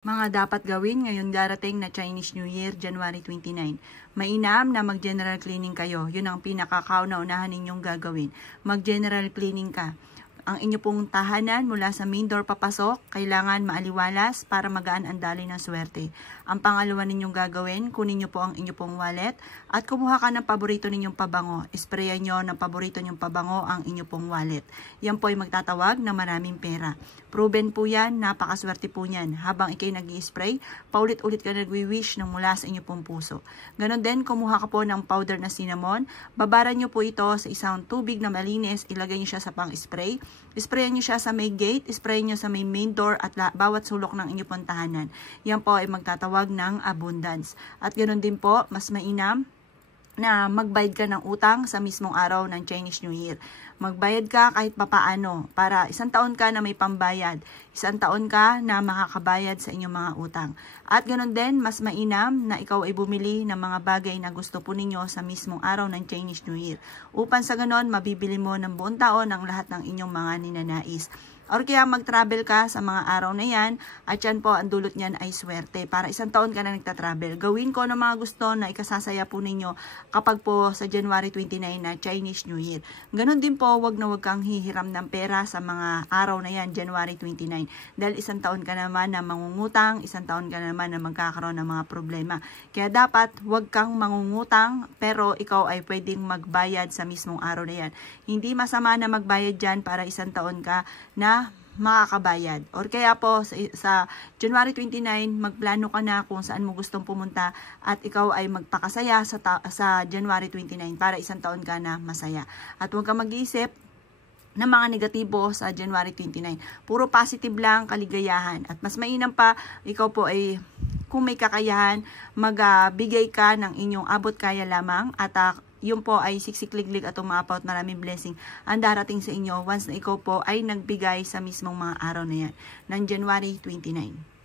Mga dapat gawin ngayong darating na Chinese New Year, January 29. Mainam na mag-general cleaning kayo. Yun ang pinakakauna-unahan ninyong gagawin. Mag-general cleaning ka. Ang inyo pong tahanan mula sa main door papasok, kailangan maaliwalas para magaan ang daloy ng swerte. Ang pangalawa ninyong gagawin, kunin nyo po ang inyo pong wallet at kumuha ka ng paborito ninyong pabango. Sprayan nyo ng paborito ninyong pabango ang inyo pong wallet. Yan po ay magtatawag ng maraming pera. Proven po yan, napakaswerte po yan. Habang ikay nag-i-spray, paulit-ulit ka nagwi-wish ng mula sa inyo pong puso. Ganon din, kumuha ka po ng powder na cinnamon. Babaran nyo po ito sa isang tubig na malinis, ilagay nyo siya sa pang-spray. Sprayan nyo siya sa may gate, sprayan nyo sa may main door at bawat sulok ng inyong pong tahanan. Yan po ay magtatawag ng abundance. At ganon din po, mas mainam na magbayad ka ng utang sa mismong araw ng Chinese New Year. Magbayad ka kahit papaano para isang taon ka na may pambayad, isang taon ka na makakabayad sa inyong mga utang. At ganoon din, mas mainam na ikaw ay bumili ng mga bagay na gusto po ninyo sa mismong araw ng Chinese New Year. Upang sa ganoon, mabibili mo ng buong taon ang lahat ng inyong mga ninanais. Or kaya mag-travel ka sa mga araw na yan at yan po ang dulot niyan ay swerte. Para isang taon ka na nagta-travel. Gawin ko ng mga gusto na ikasasaya po ninyo kapag po sa January 29 na Chinese New Year. Ganon din po, wag na wag kang hihiram ng pera sa mga araw na yan, January 29. Dahil isang taon ka naman na mangungutang, isang taon ka naman na magkakaroon ng mga problema. Kaya dapat wag kang mangungutang pero ikaw ay pwedeng magbayad sa mismong araw na yan. Hindi masama na magbayad dyan para isang taon ka na makakabayad. Or kaya po sa January 29, magplano ka na kung saan mo gustong pumunta at ikaw ay magpakasaya sa January 29 para isang taon ka na masaya. At huwag kang mag-iisip ng mga negatibo sa January 29. Puro positive lang, kaligayahan. At mas mainam pa, ikaw po ay kung may kakayahan, magbigay ka ng inyong abot kaya lamang at yun po ay siksikliglig at umapaw at maraming blessing ang darating sa inyo once na ikaw po ay nagbigay sa mismong mga araw na yan ng January 29.